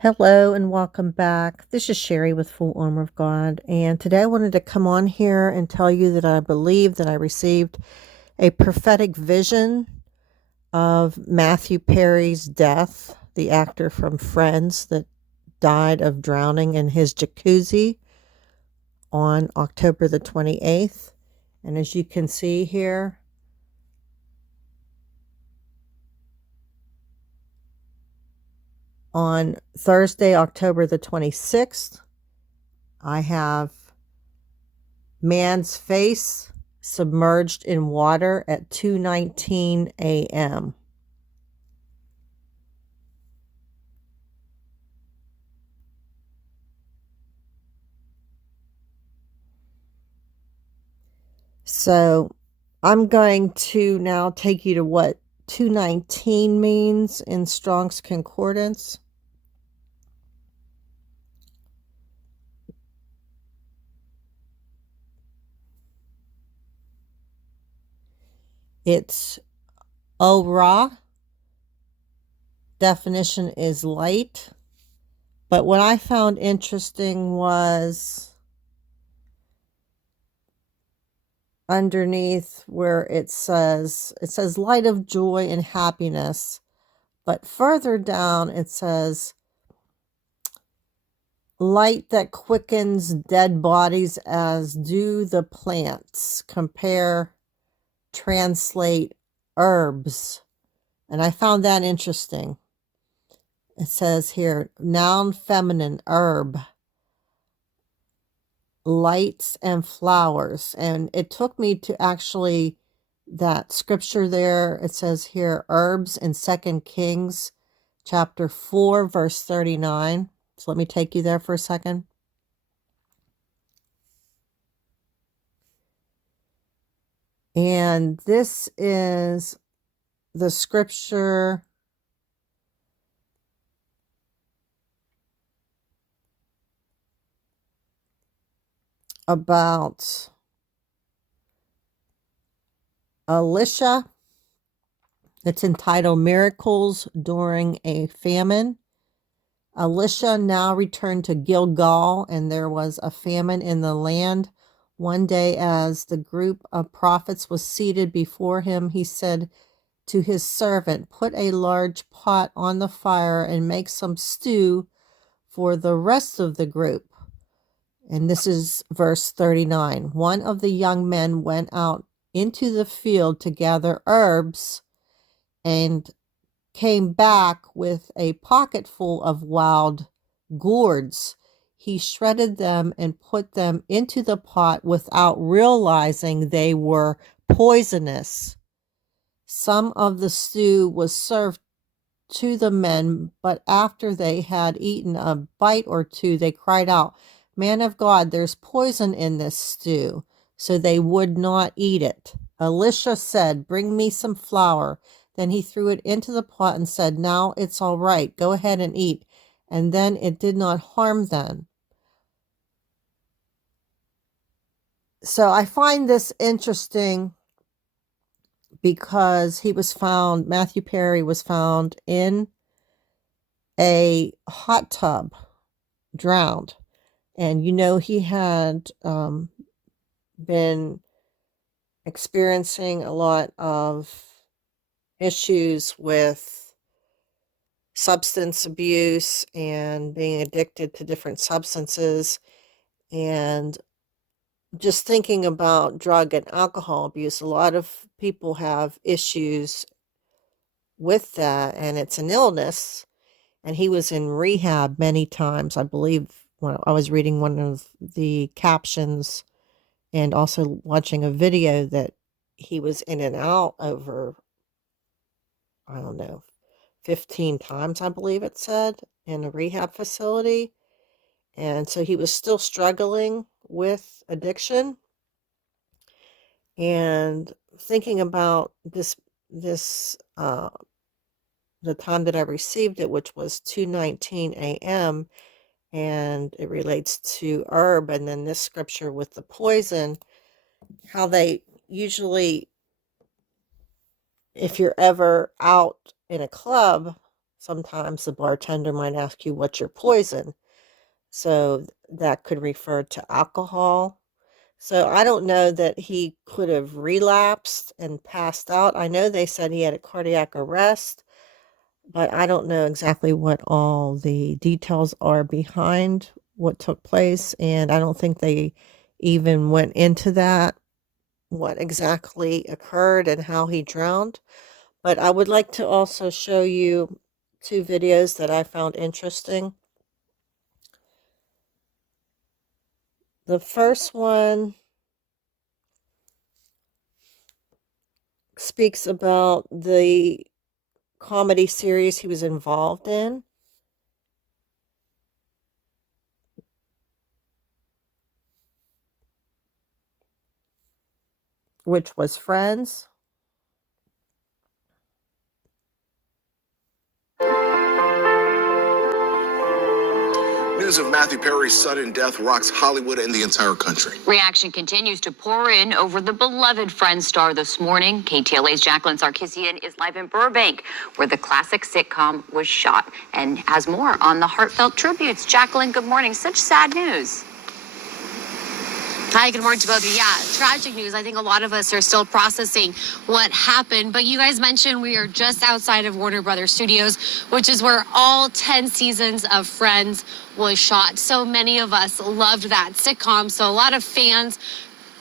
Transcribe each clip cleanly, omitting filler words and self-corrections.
Hello and welcome back. This is Sherry with Full Armor of God, and today I wanted to come on here and tell you that I believe that I received a prophetic vision of Matthew Perry's death, the actor from Friends that died of drowning in his jacuzzi on October the 28th. And as you can see here, on Thursday, October the 26th, I have Man'sFace submerged in water at 2:19 a.m. So I'm going to now take you to what 2:19 means in Strong's Concordance. It's Ora. Definition is light. But what I found interesting was underneath where it says light of joy and happiness. But further down it says light that quickens dead bodies as do the plants. Compare, translate, herbs. And I found that interesting. It says here, noun feminine, herb, lights and flowers. And it took me to actually that scripture there. It says here, herbs in 2 Kings chapter 4, verse 39. So let me take you there for a second. And this is the scripture about Elisha. It's entitled Miracles During a Famine. Elisha now returned to Gilgal, and there was a famine in the land. One day, as the group of prophets was seated before him, he said to his servant, "Put a large pot on the fire and make some stew for the rest of the group." And this is verse 39. One of the young men went out into the field to gather herbs and came back with a pocketful of wild gourds. He shredded them and put them into the pot without realizing they were poisonous. Some of the stew was served to the men, but after they had eaten a bite or two, they cried out, "Man of God, there's poison in this stew." So they would not eat it. Elisha said, "Bring me some flour." Then he threw it into the pot and said, "Now it's all right. Go ahead and eat." And then it did not harm them. So I find this interesting because Matthew Perry was found in a hot tub, drowned. And he had been experiencing a lot of issues with substance abuse and being addicted to different substances, and just thinking about drug and alcohol abuse. A lot of people have issues with that, and it's an illness. And he was in rehab many times. I believe when I was reading one of the captions and also watching a video that he was in and out over, I don't know, 15 times, I believe it said, in a rehab facility. And so he was still struggling with addiction. And thinking about the time that I received it, which was 2:19 a.m., and it relates to herb, and then this scripture with the poison, how they usually, if you're ever out in a club sometimes the bartender might ask you what's your poison. So that could refer to alcohol. So I don't know that he could have relapsed and passed out. I know they said he had a cardiac arrest, but I don't know exactly what all the details are behind what took place. And I don't think they even went into that, what exactly occurred and how he drowned. But I would like to also show you two videos that I found interesting. The first one speaks about the comedy series he was involved in, which was Friends. News of Matthew Perry's sudden death rocks Hollywood and the entire country. Reaction continues to pour in over the beloved Friends star this morning. KTLA's Jacqueline Sarkisian is live in Burbank, where the classic sitcom was shot, and has more on the heartfelt tributes. Jacqueline, good morning. Such sad news. Hi, good morning to both of you. Yeah, tragic news. I think a lot of us are still processing what happened, but you guys mentioned we are just outside of Warner Brothers Studios, which is where all 10 seasons of Friends was shot. So many of us loved that sitcom, so a lot of fans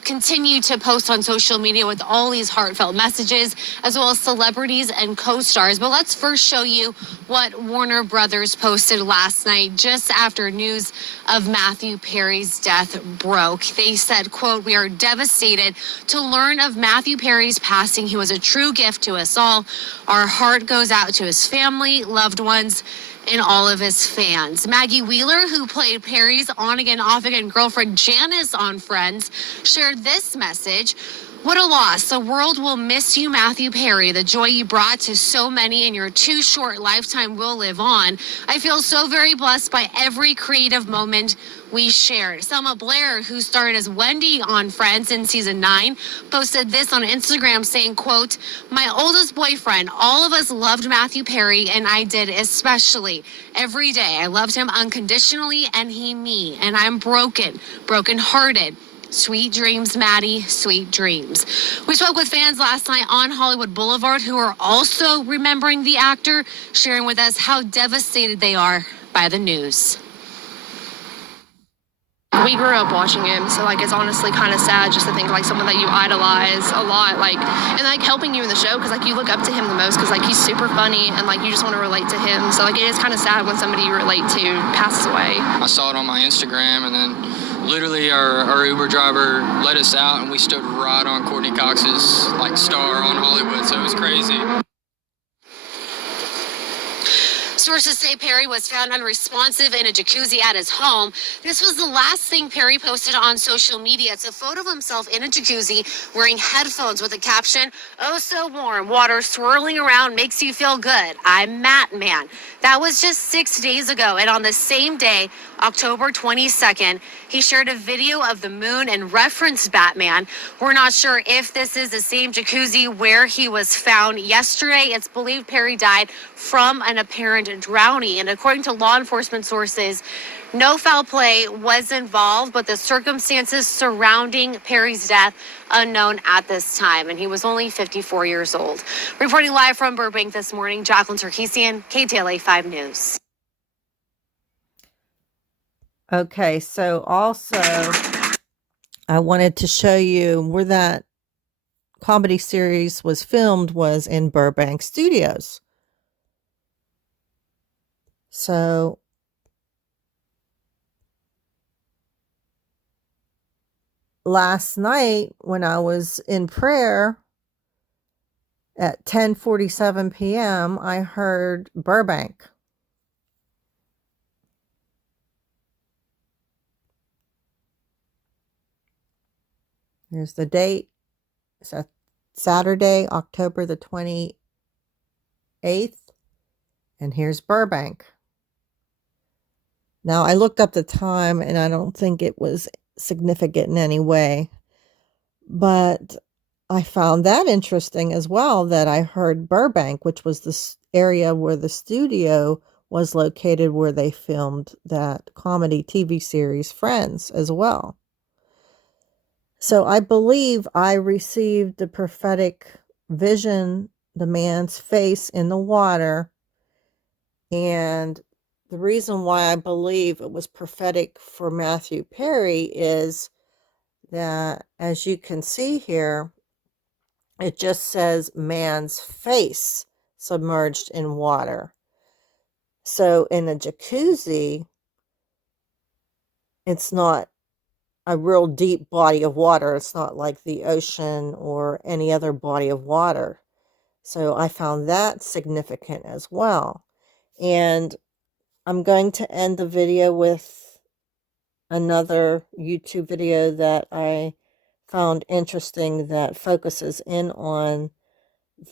continue to post on social media with all these heartfelt messages, as well as celebrities and co-stars. But let's first show you what Warner Brothers posted last night, just after news of Matthew Perry's death broke. They said, quote, "We are devastated to learn of Matthew Perry's passing. He was a true gift to us all. Our heart goes out to his family, loved ones, and all of his fans." Maggie Wheeler, who played Perry's on-again, off-again girlfriend Janice on Friends, shared this message. "What a loss. The world will miss you, Matthew Perry. The joy you brought to so many in your too short lifetime will live on. I feel so very blessed by every creative moment we shared." Selma Blair, who starred as Wendy on Friends in season 9, posted this on Instagram saying, quote, "My oldest boyfriend, all of us loved Matthew Perry, and I did especially. Every day I loved him unconditionally, and he me, and I'm brokenhearted. Sweet dreams, Maddie, sweet dreams." We spoke with fans last night on Hollywood Boulevard who are also remembering the actor, sharing with us how devastated they are by the news. We grew up watching him, so like it's honestly kind of sad just to think like someone that you idolize a lot, like, and like helping you in the show because like you look up to him the most because like he's super funny and like you just want to relate to him. So like it is kind of sad when somebody you relate to passes away. I saw it on my Instagram, and then literally our Uber driver let us out, and we stood right on Courtney Cox's like star on Hollywood, so it was crazy. Sources say Perry was found unresponsive in a jacuzzi at his home. This was the last thing Perry posted on social media. It's a photo of himself in a jacuzzi wearing headphones with a caption, "Oh so warm, water swirling around makes you feel good. I'm Matt Man." That was just 6 days ago, and on the same day, October 22nd, he shared a video of the moon and referenced Batman. We're not sure if this is the same jacuzzi where he was found yesterday. It's believed Perry died from an apparent drowning, and according to law enforcement sources, no foul play was involved, but the circumstances surrounding Perry's death unknown at this time, and he was only 54 years old. Reporting live from Burbank this morning, Jacqueline Sarkisian, KTLA5 News. Okay, so also I wanted to show you where that comedy series was filmed was in Burbank Studios. So last night when I was in prayer at 10:47 p.m., I heard Burbank. Here's the date. It's a Saturday, October the 28th. And here's Burbank. Now, I looked up the time, and I don't think it was significant in any way. But I found that interesting as well, that I heard Burbank, which was this area where the studio was located, where they filmed that comedy TV series Friends as well. So I believe I received the prophetic vision, the man's face in the water. And the reason why I believe it was prophetic for Matthew Perry is that, as you can see here, it just says man's face submerged in water. So in a jacuzzi, it's not a real deep body of water. It's not like the ocean or any other body of water. So I found that significant as well. And I'm going to end the video with another YouTube video that I found interesting that focuses in on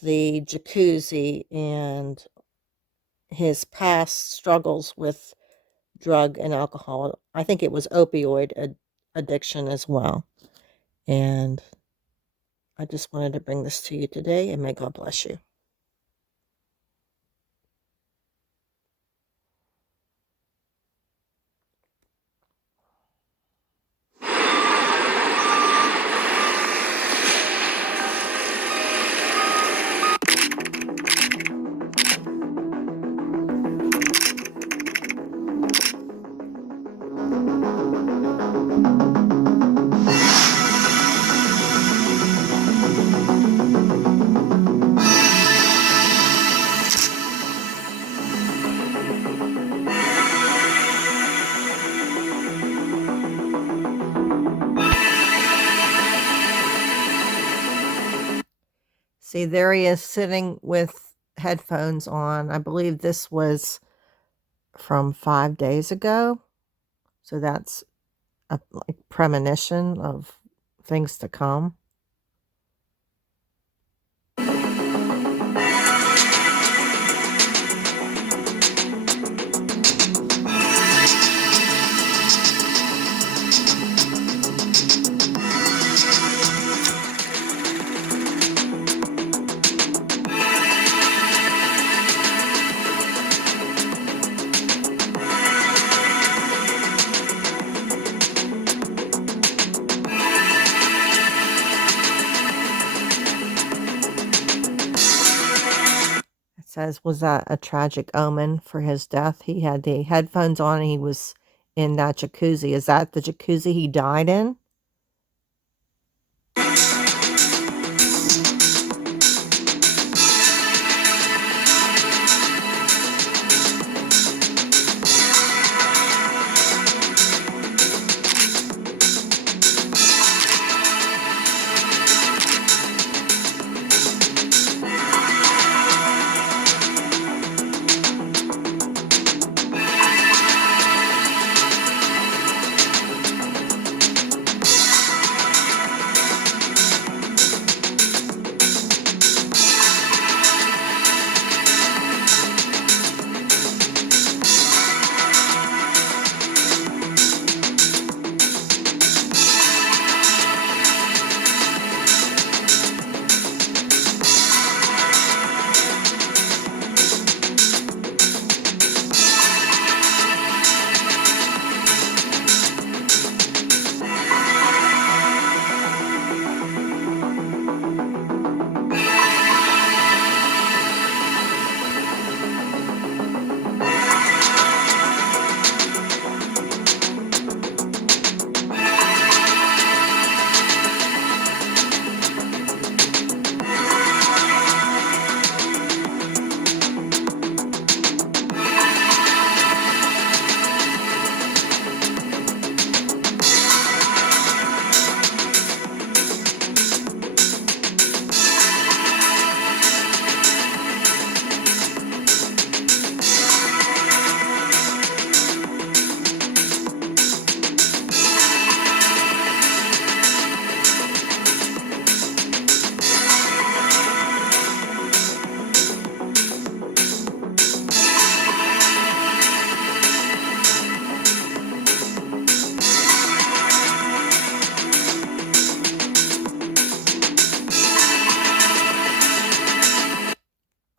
the jacuzzi and his past struggles with drug and alcohol. I think it was opioid addiction as well. And I just wanted to bring this to you today, and may God bless you. See, there he is sitting with headphones on. I believe this was from 5 days ago. So that's a like premonition of things to come. Says, was that a tragic omen for his death? He had the headphones on and he was in that jacuzzi. Is that the jacuzzi he died in?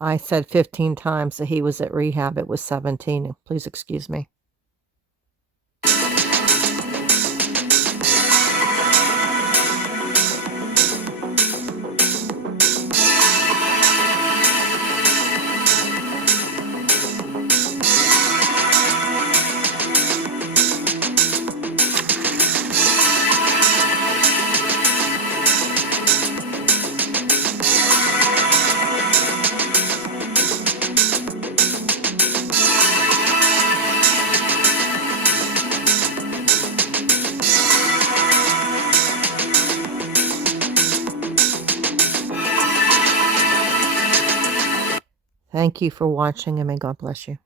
I said 15 times that he was at rehab. It was 17. Please excuse me. Thank you for watching, and may God bless you.